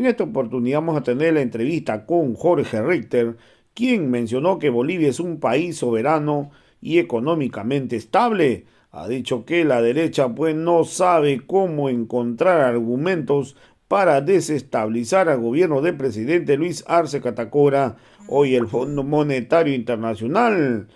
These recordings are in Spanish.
En esta oportunidad vamos a tener la entrevista con Jorge Richter, quien mencionó que Bolivia es un país soberano y económicamente estable. Ha dicho que la derecha pues no sabe cómo encontrar argumentos para desestabilizar al gobierno del presidente Luis Arce Catacora. Hoy el Fondo Monetario Internacional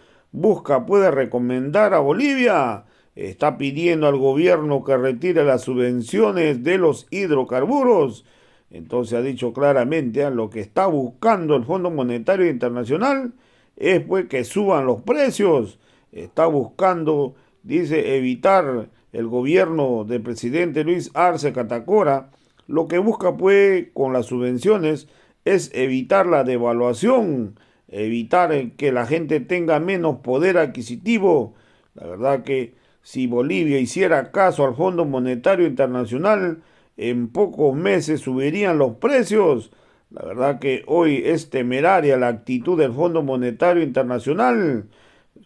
puede recomendar a Bolivia. Está pidiendo al gobierno que retire las subvenciones de los hidrocarburos. Entonces ha dicho claramente lo que está buscando el Fondo Monetario Internacional es pues que suban los precios. Está buscando, dice, evitar el gobierno del presidente Luis Arce Catacora. Lo que busca pues con las subvenciones es evitar la devaluación, evitar que la gente tenga menos poder adquisitivo. La verdad que si Bolivia hiciera caso al Fondo Monetario Internacional, en pocos meses subirían los precios. La verdad que hoy es temeraria la actitud del Fondo Monetario Internacional.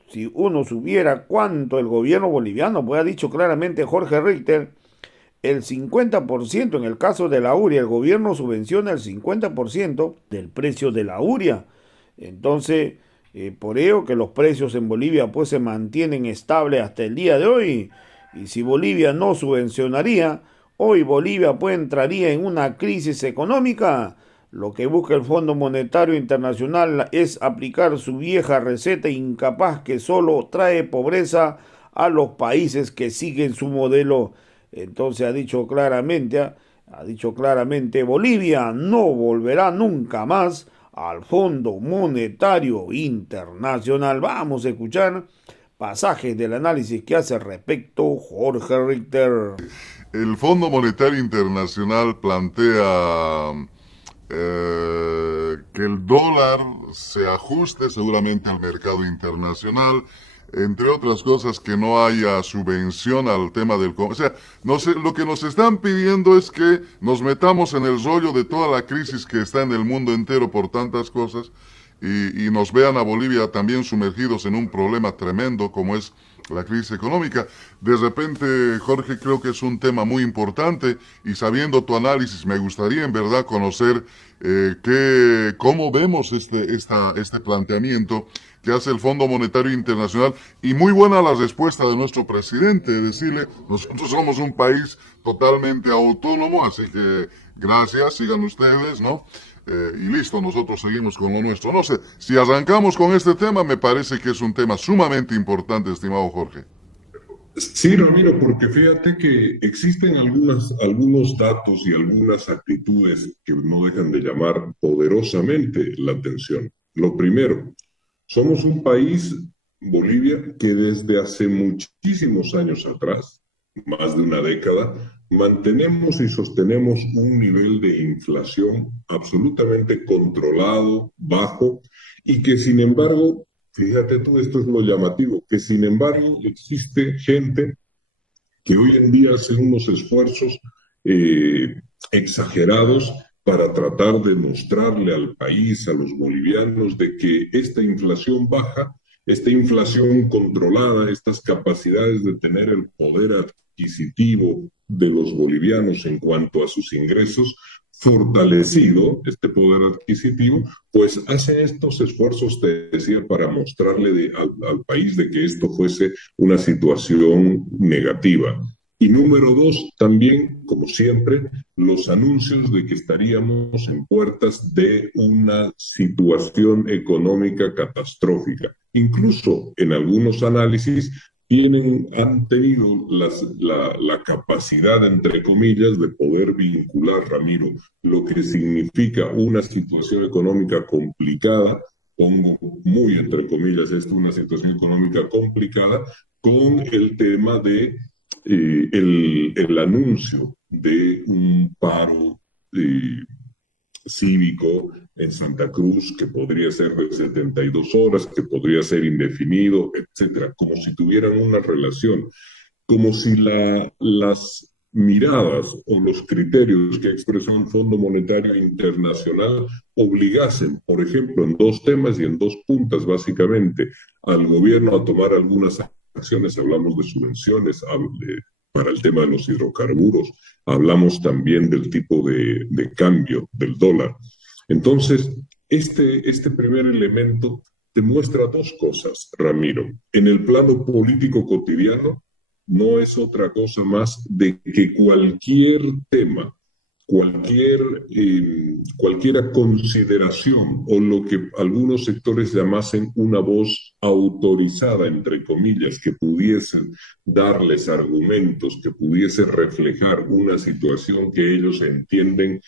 Si uno supiera cuánto el gobierno boliviano, pues ha dicho claramente Jorge Richter, el 50% en el caso de la uria, el gobierno subvenciona el 50% del precio de la uria. Entonces, por ello que los precios en Bolivia pues se mantienen estables hasta el día de hoy. Y si Bolivia no subvencionaría, hoy Bolivia pues entraría en una crisis económica. Lo que busca el Fondo Monetario Internacional es aplicar su vieja receta incapaz que solo trae pobreza a los países que siguen su modelo. Entonces ha dicho claramente, Bolivia no volverá nunca más al Fondo Monetario Internacional. Vamos a escuchar pasajes del análisis que hace al respecto Jorge Richter. El Fondo Monetario Internacional plantea que el dólar se ajuste seguramente al mercado internacional, entre otras cosas que no haya subvención al tema del comercio. O sea, no sé, lo que nos están pidiendo es que nos metamos en el rollo de toda la crisis que está en el mundo entero por tantas cosas y nos vean a Bolivia también sumergidos en un problema tremendo como es la crisis económica. De repente, Jorge, creo que es un tema muy importante y sabiendo tu análisis, me gustaría en verdad conocer cómo vemos este planteamiento que hace el Fondo Monetario Internacional y muy buena la respuesta de nuestro presidente, decirle, nosotros somos un país totalmente autónomo, así que gracias, sigan ustedes, ¿no? Y listo, nosotros seguimos con lo nuestro. No sé, si arrancamos con este tema, me parece que es un tema sumamente importante, estimado Jorge. Sí, Ramiro, porque fíjate que existen algunos datos y algunas actitudes que no dejan de llamar poderosamente la atención. Lo primero, somos un país, Bolivia, que desde hace muchísimos años atrás, más de una década, mantenemos y sostenemos un nivel de inflación absolutamente controlado, bajo, y que sin embargo, fíjate tú, esto es lo llamativo, que sin embargo existe gente que hoy en día hace unos esfuerzos eh, exagerados para tratar de mostrarle al país, a los bolivianos, de que esta inflación baja, esta inflación controlada, estas capacidades de tener el poder adquisitivo de los bolivianos en cuanto a sus ingresos, fortalecido este poder adquisitivo, pues hacen estos esfuerzos, te decía, para mostrarle al país de que esto fuese una situación negativa. Y número dos, también, como siempre, los anuncios de que estaríamos en puertas de una situación económica catastrófica. Incluso en algunos análisis han tenido la capacidad, entre comillas, de poder vincular, Ramiro, lo que significa una situación económica complicada, pongo muy entre comillas esto, una situación económica complicada, con el tema de el anuncio de un paro cívico en Santa Cruz que podría ser de 72 horas, que podría ser indefinido, etcétera, como si tuvieran una relación, como si las miradas o los criterios que expresó el Fondo Monetario Internacional obligasen, por ejemplo, en dos temas y en dos puntas, básicamente, al gobierno a tomar algunas acciones, hablamos de subvenciones, para el tema de los hidrocarburos. Hablamos también del tipo de cambio del dólar. Entonces, este primer elemento te muestra dos cosas, Ramiro. En el plano político cotidiano, no es otra cosa más de que cualquier tema, cualquiera consideración o lo que algunos sectores llamasen una voz autorizada, entre comillas, que pudiese darles argumentos, que pudiese reflejar una situación que ellos entienden,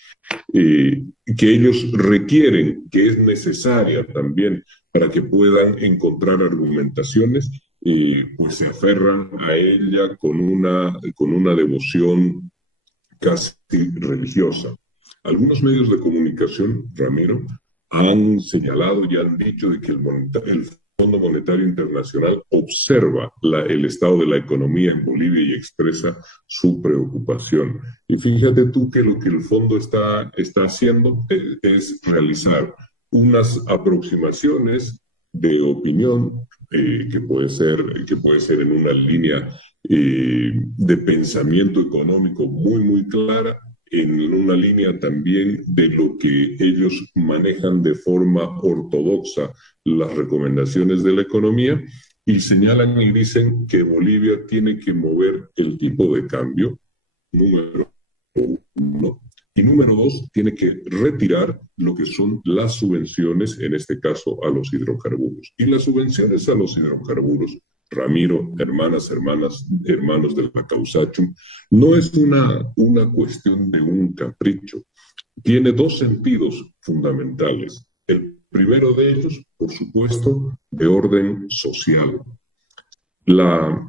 que ellos requieren, que es necesaria también para que puedan encontrar argumentaciones, pues se aferran a ella con una devoción casi religiosa. Algunos medios de comunicación, Ramiro, han señalado y han dicho de que el Fondo Monetario Internacional observa el estado de la economía en Bolivia y expresa su preocupación. Y fíjate tú que lo que el fondo está haciendo es realizar unas aproximaciones de opinión que puede ser en una línea de pensamiento económico muy clara, en una línea también de lo que ellos manejan de forma ortodoxa las recomendaciones de la economía, y señalan y dicen que Bolivia tiene que mover el tipo de cambio, número uno, y número dos, tiene que retirar lo que son las subvenciones, en este caso a los hidrocarburos. Y las subvenciones a los hidrocarburos, Ramiro, hermanos de la Causachum, no es una cuestión de un capricho. Tiene dos sentidos fundamentales. El primero de ellos, por supuesto, de orden social. La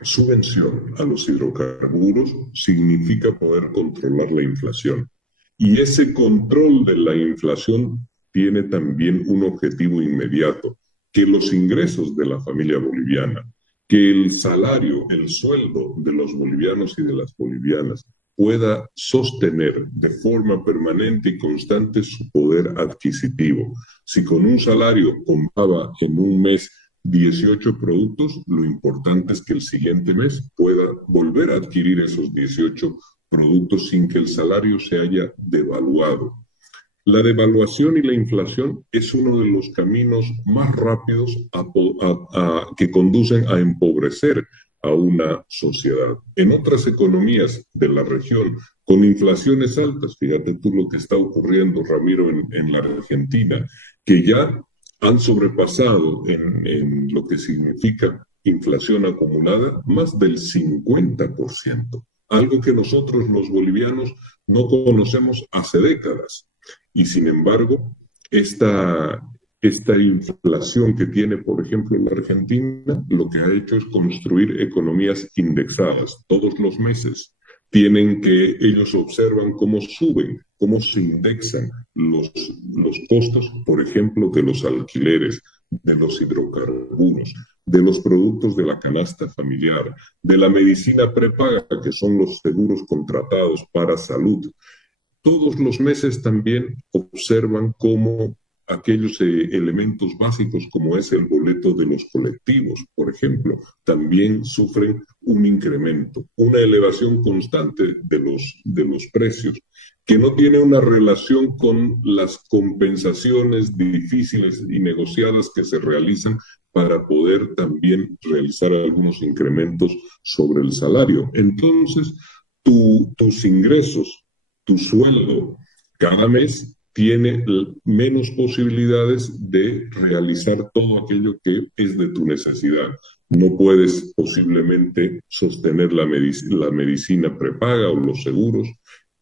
subvención a los hidrocarburos significa poder controlar la inflación. Y ese control de la inflación tiene también un objetivo inmediato: que los ingresos de la familia boliviana, que el salario, el sueldo de los bolivianos y de las bolivianas pueda sostener de forma permanente y constante su poder adquisitivo. Si con un salario compraba en un mes 18 productos, lo importante es que el siguiente mes pueda volver a adquirir esos 18 productos sin que el salario se haya devaluado. La devaluación y la inflación es uno de los caminos más rápidos que conducen a empobrecer a una sociedad. En otras economías de la región, con inflaciones altas, fíjate tú lo que está ocurriendo, Ramiro, en la Argentina, que ya han sobrepasado en lo que significa inflación acumulada más del 50%, algo que nosotros los bolivianos no conocemos hace décadas. Y sin embargo, esta inflación que tiene, por ejemplo, en la Argentina, lo que ha hecho es construir economías indexadas. Todos los meses ellos observan cómo suben, cómo se indexan los costos, por ejemplo, de los alquileres, de los hidrocarburos, de los productos de la canasta familiar, de la medicina prepaga, que son los seguros contratados para salud. Todos los meses también observan cómo aquellos elementos básicos, como es el boleto de los colectivos, por ejemplo, también sufren un incremento, una elevación constante de los precios, que no tiene una relación con las compensaciones difíciles y negociadas que se realizan para poder también realizar algunos incrementos sobre el salario. Entonces, tus ingresos, tu sueldo, cada mes tiene menos posibilidades de realizar todo aquello que es de tu necesidad. No puedes posiblemente sostener la medicina prepaga o los seguros,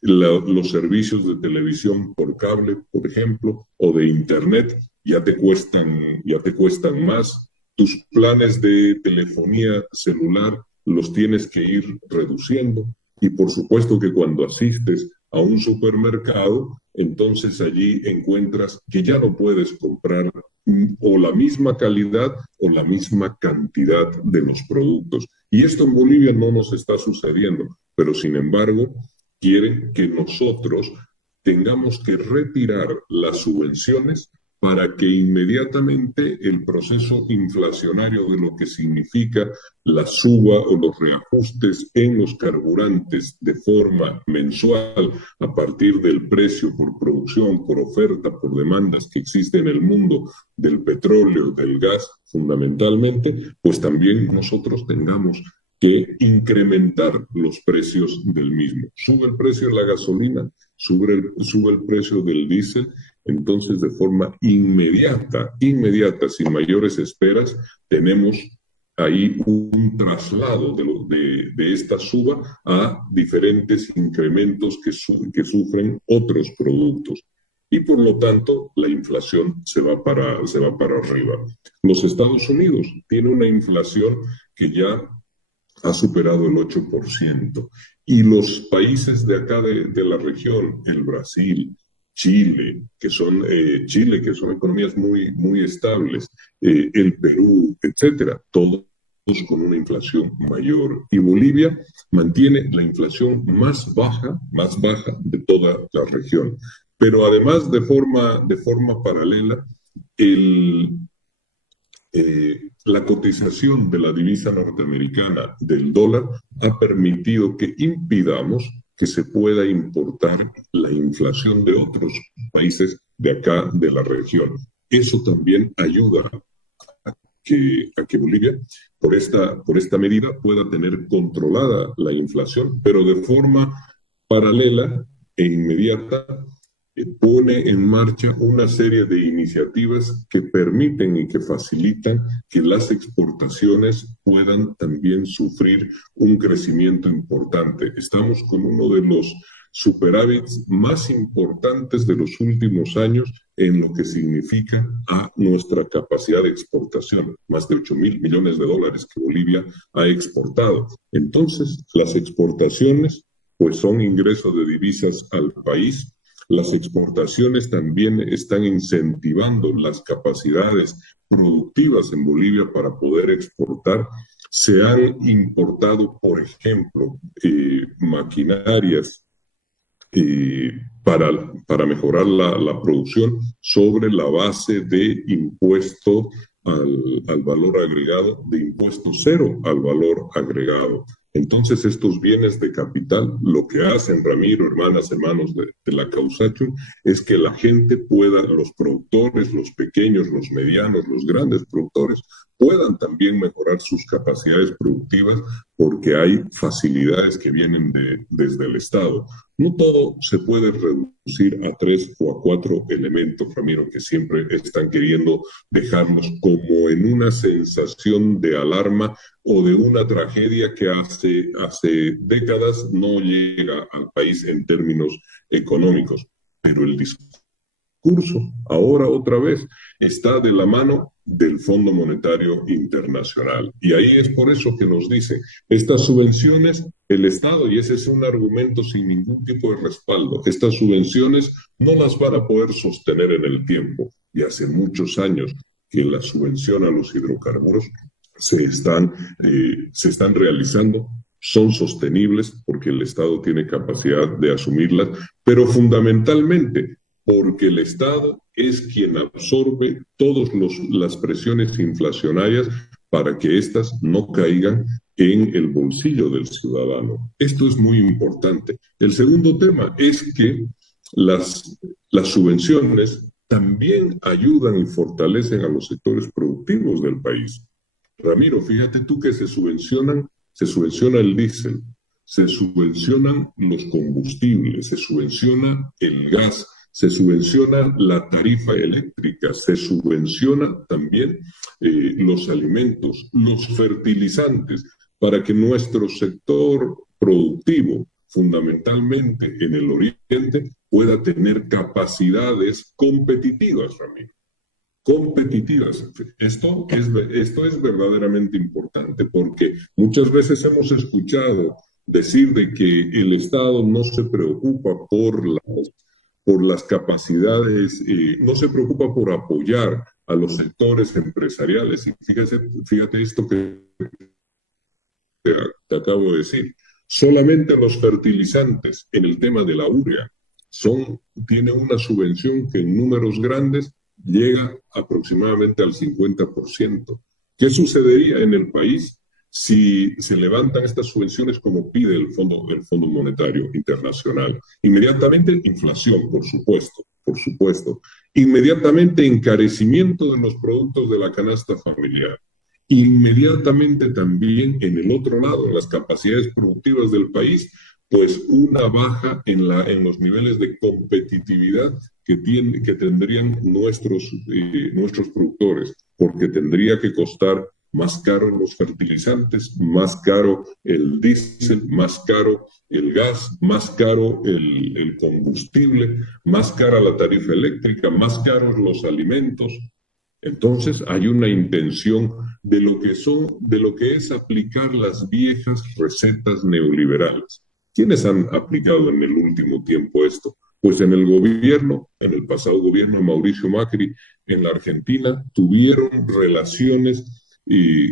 los servicios de televisión por cable, por ejemplo, o de internet, ya te cuestan más. Tus planes de telefonía celular los tienes que ir reduciendo. Y por supuesto que cuando asistes a un supermercado, entonces allí encuentras que ya no puedes comprar o la misma calidad o la misma cantidad de los productos. Y esto en Bolivia no nos está sucediendo, pero sin embargo quieren que nosotros tengamos que retirar las subvenciones para que inmediatamente el proceso inflacionario de lo que significa la suba o los reajustes en los carburantes de forma mensual a partir del precio por producción, por oferta, por demandas que existe en el mundo, del petróleo, del gas fundamentalmente, pues también nosotros tengamos que incrementar los precios del mismo. Sube el precio de la gasolina, sube el precio del diésel, entonces de forma inmediata, sin mayores esperas, tenemos ahí un traslado de esta suba a diferentes incrementos que sufren otros productos. Y por lo tanto, la inflación se va para arriba. Los Estados Unidos tienen una inflación que ya ha superado el 8%. Y los países de acá de la región, el Brasil, Chile, que son economías muy, muy estables, el Perú, etcétera, todos con una inflación mayor. Y Bolivia mantiene la inflación más baja de toda la región. Pero además, de forma paralela, la cotización de la divisa norteamericana del dólar ha permitido que impidamos que se pueda importar la inflación de otros países de acá de la región. Eso también ayuda a que Bolivia, por esta medida, pueda tener controlada la inflación, pero de forma paralela e inmediata pone en marcha una serie de iniciativas que permiten y que facilitan que las exportaciones puedan también sufrir un crecimiento importante. Estamos con uno de los superávits más importantes de los últimos años en lo que significa a nuestra capacidad de exportación, más de 8.000 millones de dólares que Bolivia ha exportado. Entonces, las exportaciones pues son ingresos de divisas al país. Las exportaciones también están incentivando las capacidades productivas en Bolivia para poder exportar. Se han importado, por ejemplo, maquinarias para mejorar la producción sobre la base de impuesto al valor agregado, de impuesto cero al valor agregado. Entonces, estos bienes de capital, lo que hacen, Ramiro, hermanos de la Causachun, es que la gente pueda, los productores, los pequeños, los medianos, los grandes productores, puedan también mejorar sus capacidades productivas porque hay facilidades que vienen desde el Estado. No todo se puede reducir a 3 o a 4 elementos, Ramiro, que siempre están queriendo dejarnos como en una sensación de alarma o de una tragedia que hace décadas no llega al país en términos económicos. Pero el discurso, ahora otra vez, está de la mano del Fondo Monetario Internacional. Y ahí es por eso que nos dice, estas subvenciones, el Estado, y ese es un argumento sin ningún tipo de respaldo, estas subvenciones no las van a poder sostener en el tiempo. Y hace muchos años que la subvención a los hidrocarburos se están realizando, son sostenibles porque el Estado tiene capacidad de asumirlas, pero fundamentalmente porque el Estado es quien absorbe todas las presiones inflacionarias para que éstas no caigan en el bolsillo del ciudadano. Esto es muy importante. El segundo tema es que las subvenciones también ayudan y fortalecen a los sectores productivos del país. Ramiro, fíjate tú que se subvenciona el diésel, se subvencionan los combustibles, se subvenciona el gas, se subvenciona la tarifa eléctrica, se subvenciona también los alimentos, los fertilizantes, para que nuestro sector productivo, fundamentalmente en el oriente, pueda tener capacidades competitivas, Ramiro. Competitivas. Esto es verdaderamente importante porque muchas veces hemos escuchado decir de que el Estado no se preocupa por las capacidades, no se preocupa por apoyar a los sectores empresariales. Y fíjate esto que te acabo de decir. Solamente los fertilizantes en el tema de la urea tiene una subvención que en números grandes llega aproximadamente al 50%. ¿Qué sucedería en el país si se levantan estas subvenciones como pide el Fondo Monetario Internacional? Inmediatamente inflación, por supuesto, por supuesto. Inmediatamente encarecimiento de los productos de la canasta familiar. Inmediatamente también en el otro lado, en las capacidades productivas del país, pues una baja en los niveles de competitividad que tendrían nuestros productores, porque tendría que costar más caro los fertilizantes, más caro el diésel, más caro el gas, más caro el combustible, más cara la tarifa eléctrica, más caros los alimentos. Entonces hay una intención de lo que es aplicar las viejas recetas neoliberales. ¿Quiénes han aplicado en el último tiempo esto? Pues en el pasado gobierno de Mauricio Macri, en la Argentina, tuvieron relaciones,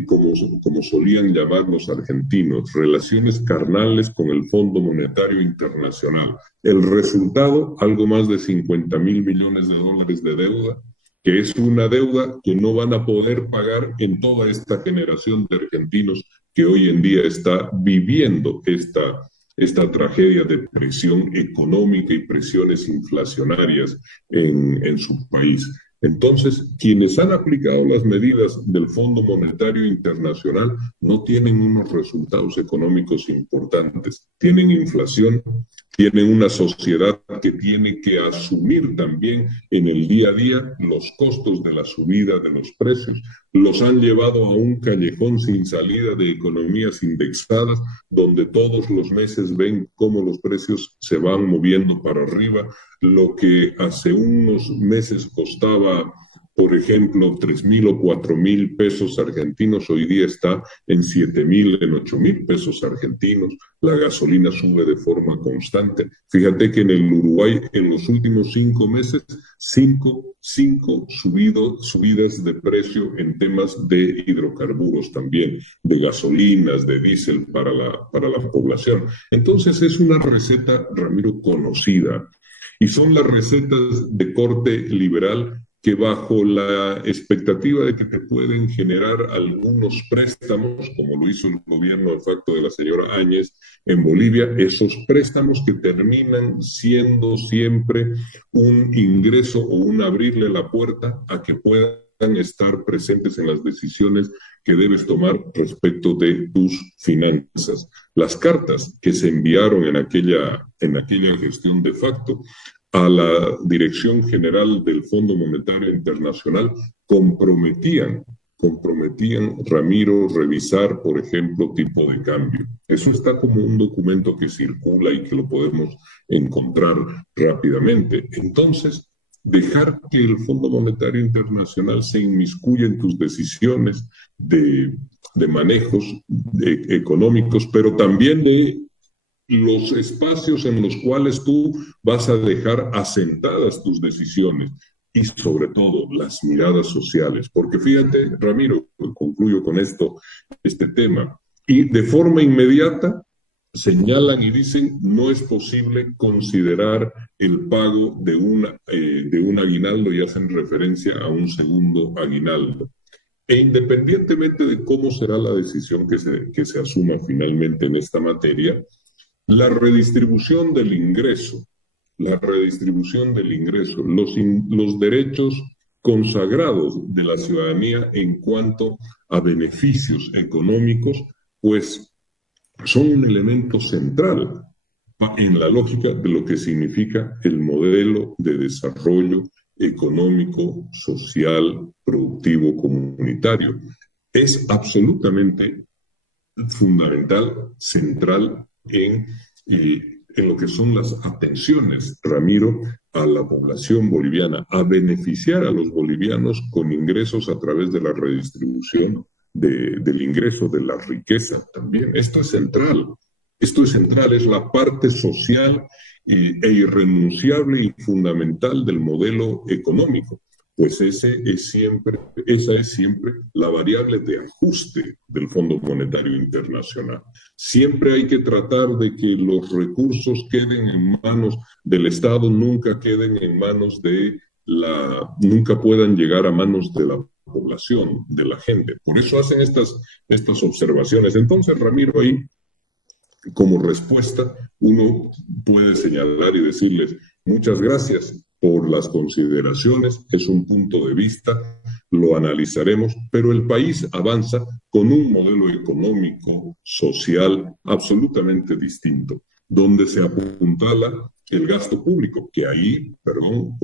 como solían llamar los argentinos, relaciones carnales con el Fondo Monetario Internacional. El resultado, algo más de 50.000 millones de dólares de deuda, que es una deuda que no van a poder pagar en toda esta generación de argentinos que hoy en día está viviendo esta tragedia de presión económica y presiones inflacionarias en su país. Entonces, quienes han aplicado las medidas del Fondo Monetario Internacional no tienen unos resultados económicos importantes. Tienen inflación, tienen una sociedad que tiene que asumir también en el día a día los costos de la subida de los precios. Los han llevado a un callejón sin salida de economías indexadas, donde todos los meses ven cómo los precios se van moviendo para arriba. Lo que hace unos meses costaba, por ejemplo, 3.000 o 4.000 pesos argentinos, hoy día está en 7.000, en 8.000 pesos argentinos. La gasolina sube de forma constante. Fíjate que en el Uruguay, en los últimos 5 meses, cinco subidas de precio en temas de hidrocarburos también, de gasolinas, de diésel para la población. Entonces es una receta, Ramiro, conocida. Y son las recetas de corte liberal que bajo la expectativa de que te pueden generar algunos préstamos, como lo hizo el gobierno de facto de la señora Áñez en Bolivia, esos préstamos que terminan siendo siempre un ingreso o un abrirle la puerta a que puedan estar presentes en las decisiones que debes tomar respecto de tus finanzas. Las cartas que se enviaron en aquella gestión de facto a la Dirección General del Fondo Monetario Internacional comprometían, Ramiro, revisar, por ejemplo, tipo de cambio. Eso está como un documento que circula y que lo podemos encontrar rápidamente. Entonces, dejar que el Fondo Monetario Internacional se inmiscuya en tus decisiones de manejos económicos, pero también de los espacios en los cuales tú vas a dejar asentadas tus decisiones y sobre todo las miradas sociales. Porque fíjate, Ramiro, concluyo con este tema, y de forma inmediata señalan y dicen no es posible considerar el pago de un aguinaldo y hacen referencia a un segundo aguinaldo. E independientemente de cómo será la decisión que se asuma finalmente en esta materia, la redistribución del ingreso, los derechos consagrados de la ciudadanía en cuanto a beneficios económicos, pues son un elemento central en la lógica de lo que significa el modelo de desarrollo económico, social, productivo, comunitario. Es absolutamente fundamental, central en lo que son las atenciones, Ramiro, a la población boliviana, a beneficiar a los bolivianos con ingresos a través de la redistribución del ingreso, de la riqueza también. Esto es central, es la parte social e irrenunciable y fundamental del modelo económico. Pues esa es siempre la variable de ajuste del Fondo Monetario Internacional. Siempre hay que tratar de que los recursos queden en manos del Estado, nunca queden en manos de nunca puedan llegar a manos de la población, de la gente. Por eso hacen estas observaciones. Entonces, Ramiro, ahí como respuesta, uno puede señalar y decirles muchas gracias por las consideraciones, es un punto de vista, lo analizaremos, pero el país avanza con un modelo económico, social, absolutamente distinto, donde se apuntala el gasto público, que ahí, perdón,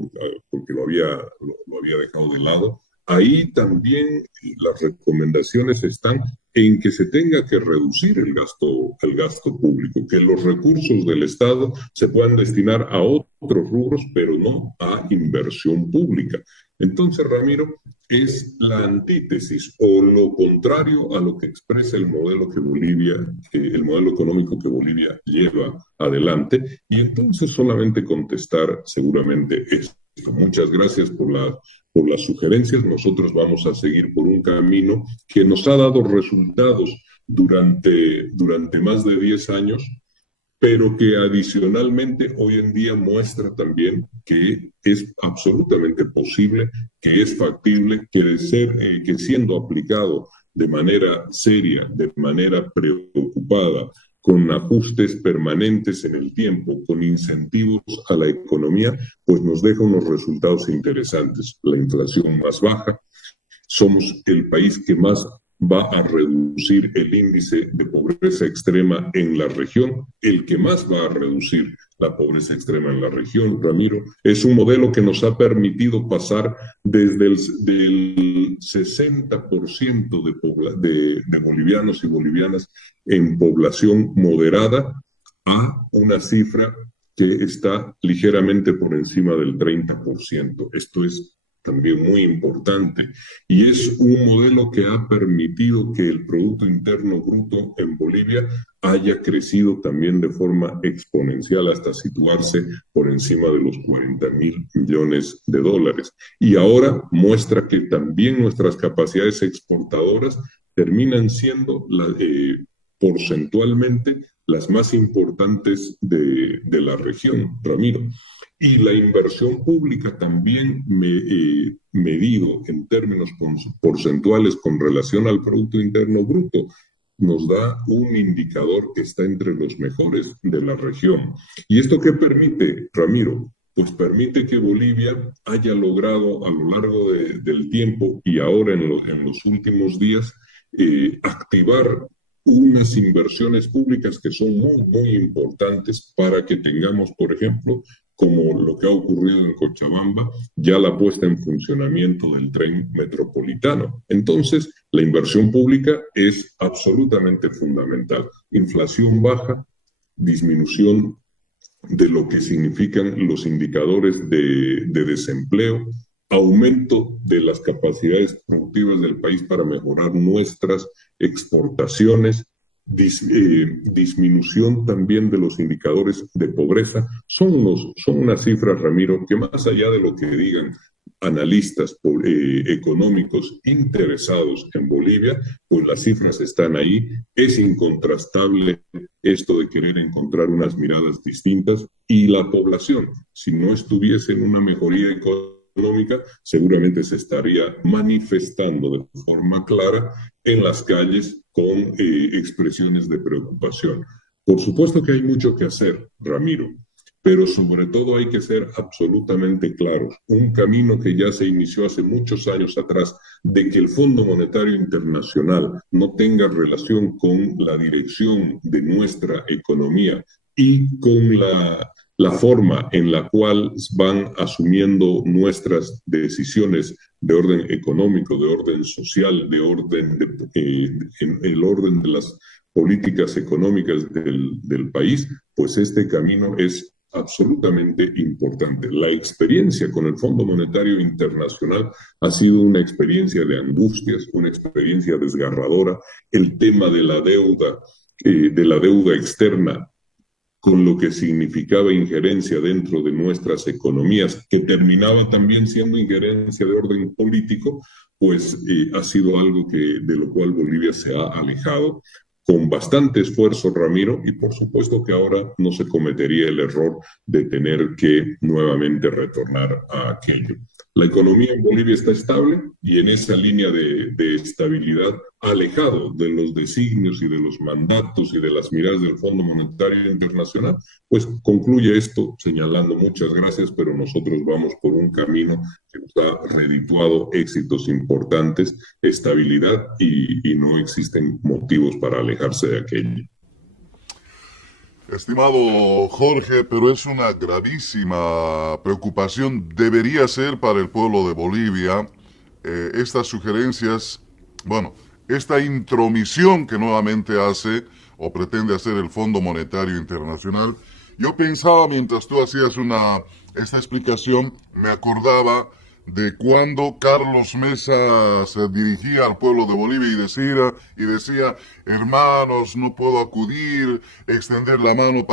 porque lo había dejado de lado, ahí también las recomendaciones están en que se tenga que reducir el gasto público, que los recursos del Estado se puedan destinar a otros rubros, pero no a inversión pública. Entonces, Ramiro, es la antítesis o lo contrario a lo que expresa el modelo el modelo económico que Bolivia lleva adelante. Y entonces solamente contestar seguramente esto. Muchas gracias por las sugerencias. Nosotros vamos a seguir por un camino que nos ha dado resultados durante más de 10 años, pero que adicionalmente hoy en día muestra también que es absolutamente posible, que es factible, que siendo aplicado de manera seria, de manera preocupada, con ajustes permanentes en el tiempo, con incentivos a la economía, pues nos deja unos resultados interesantes. La inflación más baja, somos el país que más va a reducir el índice de pobreza extrema en la región, el que más va a reducir la pobreza extrema en la región, Ramiro. Es un modelo que nos ha permitido pasar desde del 60% de bolivianos y bolivianas en población moderada a una cifra que está ligeramente por encima del 30%. Esto es también muy importante, y es un modelo que ha permitido que el Producto Interno Bruto en Bolivia haya crecido también de forma exponencial hasta situarse por encima de los 40.000 millones de dólares. Y ahora muestra que también nuestras capacidades exportadoras terminan siendo porcentualmente las más importantes de la región, Ramiro. Y la inversión pública también medido en términos porcentuales con relación al Producto Interno Bruto nos da un indicador que está entre los mejores de la región. ¿Y esto qué permite, Ramiro? Pues permite que Bolivia haya logrado a lo largo del tiempo y ahora en los últimos días activar unas inversiones públicas que son muy, muy importantes para que tengamos, por ejemplo, como lo que ha ocurrido en Cochabamba, ya la puesta en funcionamiento del tren metropolitano. Entonces, la inversión pública es absolutamente fundamental. Inflación baja, disminución de lo que significan los indicadores de desempleo, aumento de las capacidades productivas del país para mejorar nuestras exportaciones, disminución también de los indicadores de pobreza. Son unas cifras, Ramiro, que más allá de lo que digan analistas económicos interesados en Bolivia, pues las cifras están ahí. Es incontrastable esto de querer encontrar unas miradas distintas, y la población, si no estuviese en una mejoría económica, seguramente se estaría manifestando de forma clara en las calles con expresiones de preocupación. Por supuesto que hay mucho que hacer, Ramiro, pero sobre todo hay que ser absolutamente claros. Un camino que ya se inició hace muchos años atrás, de que el Fondo Monetario Internacional no tenga relación con la dirección de nuestra economía y con la forma en la cual van asumiendo nuestras decisiones de orden económico, de orden social, en el orden de las políticas económicas del país, pues este camino es absolutamente importante. La experiencia con el Fondo Monetario Internacional ha sido una experiencia de angustias, una experiencia desgarradora. El tema de la deuda externa, con lo que significaba injerencia dentro de nuestras economías, que terminaba también siendo injerencia de orden político, pues ha sido algo de lo cual Bolivia se ha alejado. con bastante esfuerzo, Ramiro, y por supuesto que ahora no se cometería el error de tener que nuevamente retornar a aquello. La economía en Bolivia está estable y en esa línea de estabilidad, alejado de los designios y de los mandatos y de las miradas del Fondo Monetario Internacional, pues concluye esto señalando muchas gracias, pero nosotros vamos por un camino que nos ha redituado éxitos importantes, estabilidad y no existen motivos para alejarse de aquello. Estimado Jorge, pero es una gravísima preocupación, debería ser para el pueblo de Bolivia, estas sugerencias, bueno, esta intromisión que nuevamente hace o pretende hacer el Fondo Monetario Internacional. Yo pensaba mientras tú hacías esta explicación, me acordaba de cuando Carlos Mesa se dirigía al pueblo de Bolivia y decía, hermanos, no puedo acudir, extender la mano